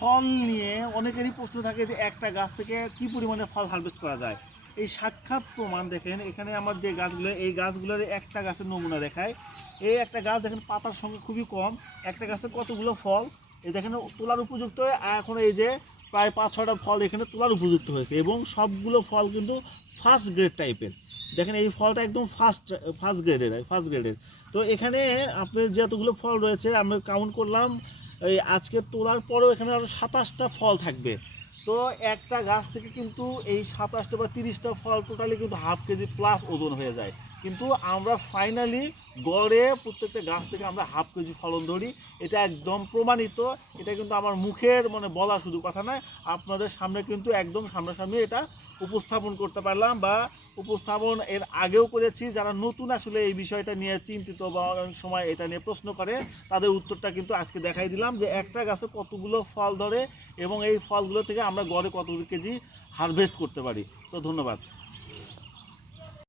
ফল নিয়ে অনেকেরই প্রশ্ন থাকে যে একটা গাছ থেকে কি পরিমাণে ফল হারভেস্ট করা যায়। এই সাক্ষাৎ প্রমাণ দেখেন, এখানে আমার যে গাছগুলো, এই গাছগুলোর একটা গাছের নমুনা দেখায়। এই একটা গাছ দেখেন পাতার সংখ্যা খুবই কম, একটা গাছে কতগুলো ফল এই দেখেন তোলার উপযুক্ত হয়ে এখন এই যে প্রায় 5-6টা ফল এখানে তোলার উপযুক্ত হয়েছে, এবং সবগুলো ফল কিন্তু ফার্স্ট গ্রেড টাইপের। দেখেন এই ফলটা একদম ফার্স্ট গ্রেডের। তো এখানে আপনার যতগুলো ফল রয়েছে আমি কাউন্ট করলাম, এই আজকে তোলার পরেও এখানে আরও 27টা ফল থাকবে। তো একটা গাছ থেকে কিন্তু এই 27টা বা 30টা ফল টোটালি কিন্তু হাফ কেজি প্লাস ওজন হয়ে যায়। কিন্তু আমরা ফাইনালি গড়ে প্রত্যেকটা গাছ থেকে আমরা হাফ কেজি ফলন ধরি, এটা একদম প্রমাণিত। এটা কিন্তু আমার মুখের মানে বলা শুধু কথা নয়, আপনাদের সামনে কিন্তু একদম সামনাসামনি এটা উপস্থাপন করতে পারলাম, বা উপস্থাপন এর আগেও করেছি। যারা নতুন আসলে এই বিষয়টা নিয়ে চিন্তিত বা অনেক সময় এটা নিয়ে প্রশ্ন করে, তাদের উত্তরটা কিন্তু আজকে দেখাই দিলাম যে একটা গাছে কতগুলো ফল ধরে এবং এই ফলগুলো থেকে আমরা গড়ে কত কেজি হারভেস্ট করতে পারি। তো ধন্যবাদ।